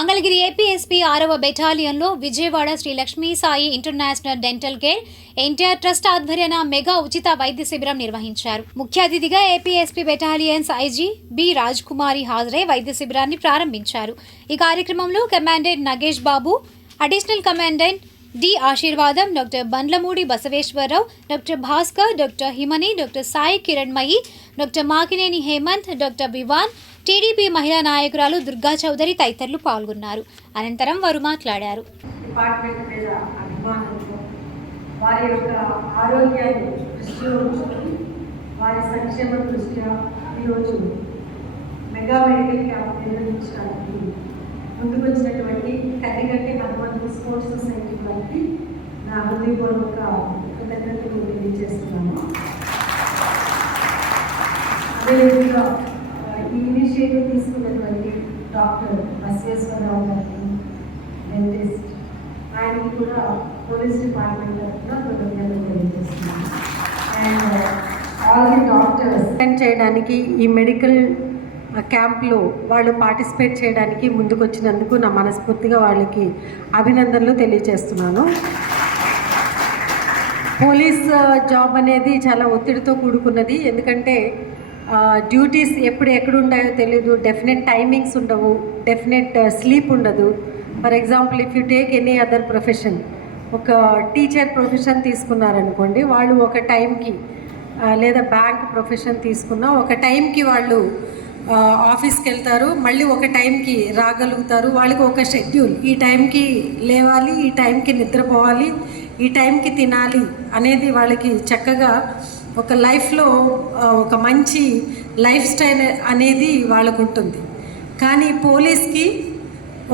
Mangalagiri APSP 6వ బెటాలియన్లో Vijayawada Shri Lakshmi Sai international dental care NTR trust ఆధ్వర్యాన మెగా ఉచిత వైద్య శిబిరం నిర్వహించారు. ముఖ్య అతిథిగా APSP battalions IG B Raj Kumari హాజరై వైద్య శిబిరాన్ని ప్రారంభించారు. ఈ కార్యక్రమంలో commandant Nagesh Babu, additional commandant D Ashirvadam, doctor Bandlamudi Basaveswararao, doctor Bhaskar, doctor Himani, doctor Sai Kiranmayi, doctor Makineni Hemanth, doctor Vivan, TDP మహిళా నాయకురాలు దుర్గా చౌదరి తదితరులు పాల్గొన్నారు. అనంతరం వారు మాట్లాడారు. డిపార్ట్మెంట్ మీద అభిమానంతో వారి యొక్క ఆరోగ్యాన్ని దృష్టిలో ఉంచుకొని వారి సంక్షేమ దృష్ట్యా ఈరోజు మెగా మెడికల్ క్యాంప్ నిర్వహించడానికి ముందుకు వచ్చినటువంటి కర్రిగట్టి హనుమంతు స్పోర్ట్స్ సొసైటీ వారికి నా హృదయపూర్వక కృతజ్ఞతలు తెలియజేస్తున్నాను. అదేవిధంగా ఈ ఇనిషియేటివ్ తీసుకున్నటువంటి డాక్టర్ బసవేశ్వరరావు గారికి, డెంటిస్ట్, ఆయనకి కూడా పోలీస్ డిపార్ట్మెంట్ తరఫున కృతజ్ఞతలు తెలియజేస్తున్నాను. And all the doctors attend చేయడానికి ఈ మెడికల్ క్యాంప్లో వాళ్ళు పార్టిసిపేట్ చేయడానికి ముందుకు వచ్చినందుకు నా మనస్ఫూర్తిగా వాళ్ళకి అభినందనలు తెలియజేస్తున్నాను. పోలీస్ జాబ్ అనేది చాలా ఒత్తిడితో కూడుకున్నది. ఎందుకంటే డ్యూటీస్ ఎక్కడ ఉంటాయో తెలీదు, డెఫినెట్ టైమింగ్స్ ఉండవు, డెఫినెట్ స్లీప్ ఉండదు. For example, if you take any other profession, ఒక టీచర్ ప్రొఫెషన్ తీసుకున్నారనుకోండి, వాళ్ళు ఒక టైంకి, లేదా బ్యాంక్ ప్రొఫెషన్ తీసుకున్నా ఒక టైంకి వాళ్ళు ఆఫీస్కి వెళ్తారు, మళ్ళీ ఒక టైంకి రాగలుగుతారు. వాళ్ళకి ఒక షెడ్యూల్, ఈ టైంకి లేవాలి, ఈ టైంకి నిద్రపోవాలి, ఈ టైంకి తినాలి అనేది వాళ్ళకి చక్కగా ఒక లైఫ్లో ఒక మంచి లైఫ్ స్టైల్ అనేది వాళ్ళకు ఉంటుంది. కానీ పోలీస్కి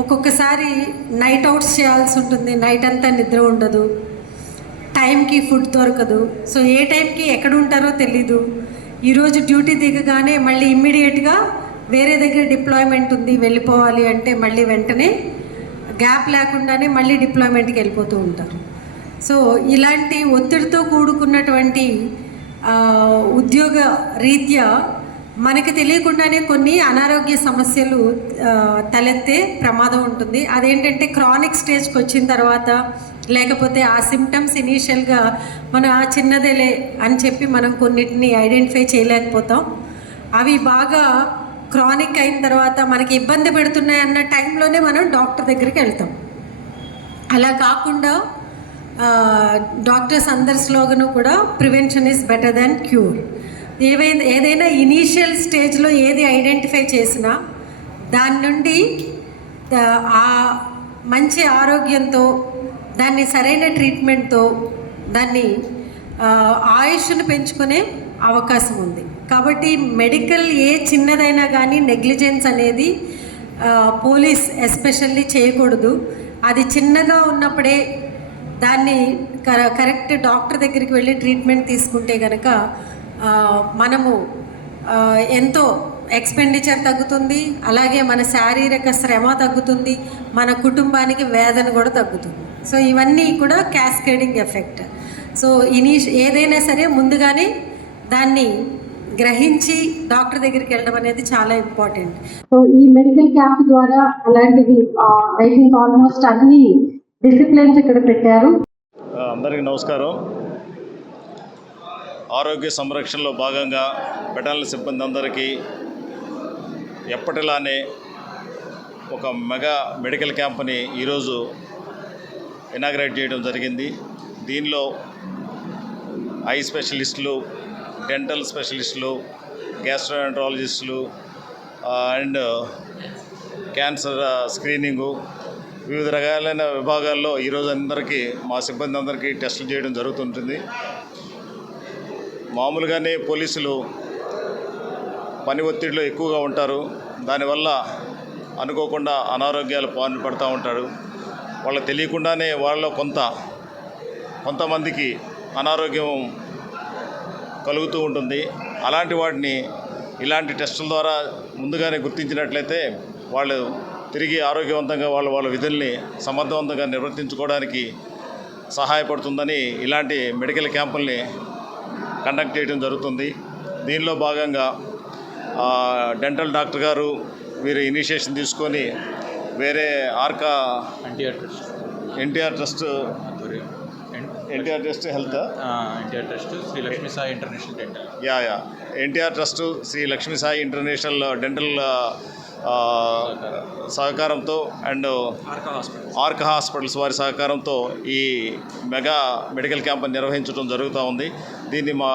ఒక్కొక్కసారి నైట్ అవుట్స్ చేయాల్సి ఉంటుంది, నైట్ అంతా నిద్ర ఉండదు, టైంకి ఫుడ్ దొరకదు. సో ఏ టైంకి ఎక్కడ ఉంటారో తెలీదు. ఈరోజు డ్యూటీ దిగగానే మళ్ళీ ఇమ్మీడియట్గా వేరే దగ్గర డిప్లాయ్మెంట్ ఉంది, వెళ్ళిపోవాలి అంటే మళ్ళీ వెంటనే గ్యాప్ లేకుండానే మళ్ళీ డిప్లాయ్మెంట్కి వెళ్ళిపోతూ ఉంటారు. సో ఇలాంటి ఒత్తిడితో కూడుకున్నటువంటి ఉద్యోగ రీత్యా మనకి తెలియకుండానే కొన్ని అనారోగ్య సమస్యలు తలెత్తే ప్రమాదం ఉంటుంది. అదేంటంటే క్రానిక్ స్టేజ్కి వచ్చిన తర్వాత, లేకపోతే ఆ సిమ్టమ్స్ ఇనీషియల్గా మనం చిన్నదేలే అని చెప్పి మనం కొన్నిటిని ఐడెంటిఫై చేయలేకపోతాం. అవి బాగా క్రానిక్ అయిన తర్వాత మనకి ఇబ్బంది పెడుతున్నాయి అన్న టైంలోనే మనం డాక్టర్ దగ్గరికి వెళ్తాం. అలా కాకుండా డాక్టర్స్ అందరి స్లోగను కూడా prevention is better than cure. ఏదైనా ఇనీషియల్ స్టేజ్లో ఏది ఐడెంటిఫై చేసినా దాని నుండి ఆ మంచి ఆరోగ్యంతో, దాన్ని సరైన ట్రీట్మెంట్తో దాన్ని ఆయుష్ను పెంచుకునే అవకాశం ఉంది. కాబట్టి మెడికల్ ఏ చిన్నదైనా కానీ నెగ్లిజెన్స్ అనేది పోలీస్ ఎస్పెషల్లీ చేయకూడదు. అది చిన్నగా ఉన్నప్పుడే దాన్ని కరెక్ట్ డాక్టర్ దగ్గరికి వెళ్ళి ట్రీట్మెంట్ తీసుకుంటే కనుక మనము ఎంతో ఎక్స్పెండిచర్ తగ్గుతుంది, అలాగే మన శారీరక శ్రమ తగ్గుతుంది, మన కుటుంబానికి వేదన కూడా తగ్గుతుంది. సో ఇవన్నీ కూడా క్యాస్కేడింగ్ ఎఫెక్ట్. సో ఏదైనా సరే ముందుగానే దాన్ని గ్రహించి డాక్టర్ దగ్గరికి వెళ్ళడం అనేది చాలా ఇంపార్టెంట్. సో ఈ మెడికల్ క్యాంప్ ద్వారా అలాంటిది ఐ థింక్ ఆల్మోస్ట్ అన్ని డిసిప్లిన్స్ ఇక్కడ పెట్టారు. అందరికీ నమస్కారం. ఆరోగ్య సంరక్షణలో భాగంగా బెటాలియన్ సిబ్బంది అందరికీ ఎప్పటిలానే ఒక మెగా మెడికల్ క్యాంప్ని ఈరోజు ఇనాగ్రేట్ చేయడం జరిగింది. దీనిలో ఐ స్పెషలిస్టులు, డెంటల్ స్పెషలిస్టులు, గ్యాస్ట్రోఎంట్రాలజిస్టులు అండ్ క్యాన్సర్ స్క్రీనింగు, వివిధ రకాలైన విభాగాల్లో ఈరోజు అందరికీ, మా సిబ్బంది అందరికీ టెస్టులు చేయడం జరుగుతుంటుంది. మామూలుగానే పోలీసులు పని ఒత్తిడిలో ఎక్కువగా ఉంటారు. దానివల్ల అనుకోకుండా అనారోగ్యాలు పాలు పడుతూ ఉంటారు. వాళ్ళకి తెలియకుండానే వాళ్ళలో కొంతమందికి అనారోగ్యం కలుగుతూ ఉంటుంది. అలాంటి వాటిని ఇలాంటి టెస్టుల ద్వారా ముందుగానే గుర్తించినట్లయితే వాళ్ళు తిరిగి ఆరోగ్యవంతంగా వాళ్ళ విధుల్ని సమర్థవంతంగా నిర్వర్తించుకోవడానికి సహాయపడుతుందని ఇలాంటి మెడికల్ క్యాంపుల్ని కండక్ట్ చేయడం జరుగుతుంది. దీనిలో భాగంగా డెంటల్ డాక్టర్ గారు వీరు ఇనిషియేషన్ తీసుకొని వేరే Arka NTR trust NTR trust ఆధ్వర్యం NTR trust health NTR trust Shri Lakshmi Sai international dental యా NTR trust Shri Lakshmi Sai international dental సహకారంతో అండ్ ఆర్కా హాస్పిటల్స్ వారి సహకారంతో ఈ మెగా మెడికల్ క్యాంప్ నిర్వహించడం జరుగుతూ ఉంది. దీన్ని మా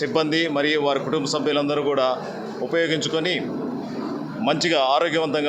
సిబ్బంది మరియు వారి కుటుంబ సభ్యులందరూ కూడా ఉపయోగించుకొని మంచిగా ఆరోగ్యవంతంగా